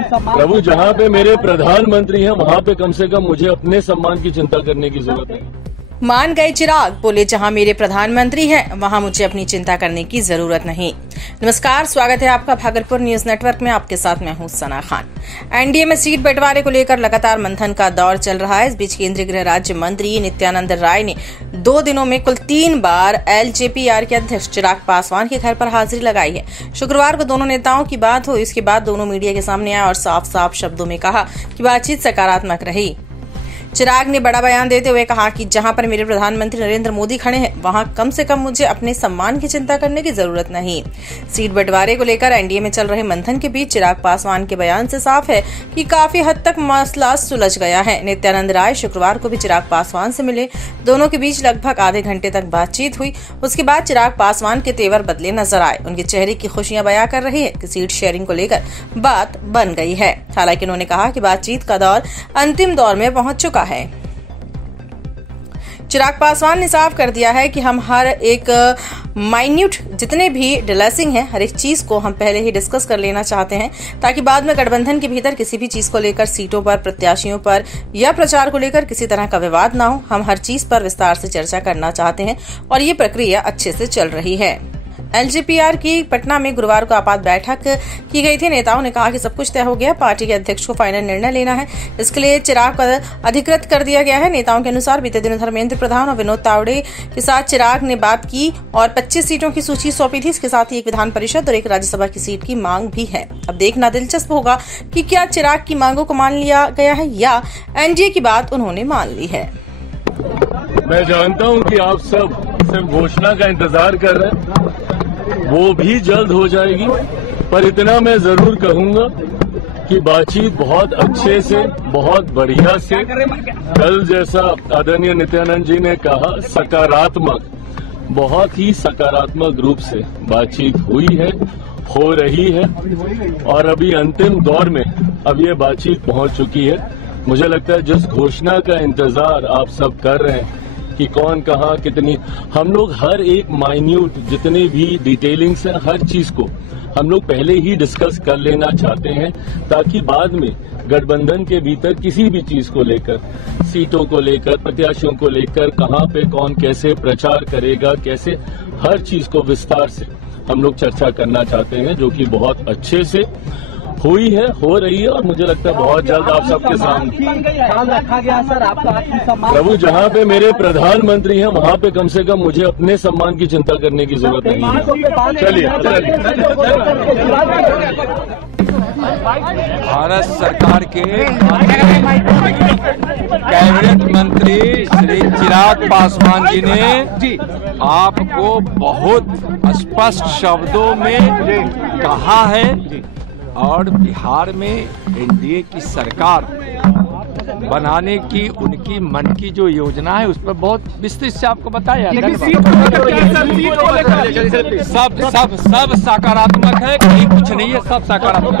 प्रभु, जहाँ पे मेरे प्रधानमंत्री हैं वहाँ पे कम से कम मुझे अपने सम्मान की चिंता करने की जरूरत है। मान गए चिराग, बोले जहां मेरे प्रधानमंत्री हैं वहां मुझे अपनी चिंता करने की जरूरत नहीं। नमस्कार, स्वागत है आपका भागलपुर न्यूज नेटवर्क में। आपके साथ मैं हूं सना खान। एनडीए में सीट बंटवारे को लेकर लगातार मंथन का दौर चल रहा है। इस बीच केंद्रीय गृह राज्य मंत्री नित्यानंद राय ने 2 दिनों में कुल 3 बार एलजेपीआर के अध्यक्ष चिराग पासवान के घर पर हाजिरी लगाई है। शुक्रवार को दोनों नेताओं की बात हुई। इसके बाद दोनों मीडिया के सामने आए और साफ साफ शब्दों में कहा कि बातचीत सकारात्मक रही। चिराग ने बड़ा बयान देते हुए कहा कि जहां पर मेरे प्रधानमंत्री नरेंद्र मोदी खड़े हैं वहां कम से कम मुझे अपने सम्मान की चिंता करने की जरूरत नहीं। सीट बंटवारे को लेकर एनडीए में चल रहे मंथन के बीच चिराग पासवान के बयान से साफ है कि काफी हद तक मसला सुलझ गया है। नित्यानंद राय शुक्रवार को भी चिराग पासवान से मिले। दोनों के बीच लगभग आधे घंटे तक बातचीत हुई। उसके बाद चिराग पासवान के तेवर बदले नजर आए। उनके चेहरे की खुशियां बयां कर रही है कि सीट शेयरिंग को लेकर बात बन गई है। हालांकि उन्होंने कहा कि बातचीत का दौर अंतिम दौर में पहुंच चुका है। चिराग पासवान ने साफ कर दिया है कि हम हर एक माइन्यूट जितने भी डिलेसिंग है, हर एक चीज को हम पहले ही डिस्कस कर लेना चाहते हैं ताकि बाद में गठबंधन के भीतर किसी भी चीज को लेकर, सीटों पर, प्रत्याशियों पर या प्रचार को लेकर किसी तरह का विवाद ना हो। हम हर चीज पर विस्तार से चर्चा करना चाहते हैं और ये प्रक्रिया अच्छे से चल रही है। एलजेपीआर की पटना में गुरुवार को आपात बैठक की गई थी। नेताओं ने कहा कि सब कुछ तय हो गया, पार्टी के अध्यक्ष को फाइनल निर्णय लेना है। इसके लिए चिराग को अधिकृत कर दिया गया है। नेताओं के अनुसार बीते दिन धर्मेंद्र प्रधान और विनोद तावड़े के साथ चिराग ने बात की और 25 सीटों की सूची सौंपी थी। इसके साथ ही एक विधान परिषद और एक राज्यसभा की सीट की मांग भी है। अब देखना दिलचस्प होगा कि क्या चिराग की मांगों को मान लिया गया है या एनडीए की बात उन्होंने मान ली है। मैं जानता हूँ कि आप सब सिर्फ घोषणा का इंतजार कर रहे हैं, वो भी जल्द हो जाएगी। पर इतना मैं जरूर कहूंगा कि बातचीत बहुत अच्छे से, बहुत बढ़िया से, कल जैसा आदरणीय नित्यानंद जी ने कहा, सकारात्मक, बहुत ही सकारात्मक रूप से बातचीत हुई है, हो रही है और अभी अंतिम दौर में अब ये बातचीत पहुंच चुकी है। मुझे लगता है जिस घोषणा का इंतजार आप सब कर रहे हैं कि कौन कहाँ कितनी, हम लोग हर एक माइन्यूट जितने भी डिटेलिंग्स हैं, हर चीज को हम लोग पहले ही डिस्कस कर लेना चाहते हैं ताकि बाद में गठबंधन के भीतर किसी भी चीज को लेकर, सीटों को लेकर, प्रत्याशियों को लेकर, कहाँ पे कौन कैसे प्रचार करेगा, कैसे, हर चीज को विस्तार से हम लोग चर्चा करना चाहते हैं, जो कि बहुत अच्छे से हुई है, हो रही है और मुझे लगता है बहुत जल्द आप सबके सामने रखा गया। सर, आपका प्रभु, जहाँ पे मेरे प्रधानमंत्री हैं वहाँ पे कम से कम मुझे अपने सम्मान की चिंता करने की जरूरत नहीं है। चलिए भारत सरकार के कैबिनेट मंत्री श्री चिराग पासवान जी ने आपको बहुत स्पष्ट शब्दों में कहा है और बिहार में एनडीए की सरकार बनाने की उनकी मन की जो योजना है उस पर बहुत विस्तृत से आपको बताया। सब सकारात्मक है, कहीं कुछ नहीं है, सब सकारात्मक।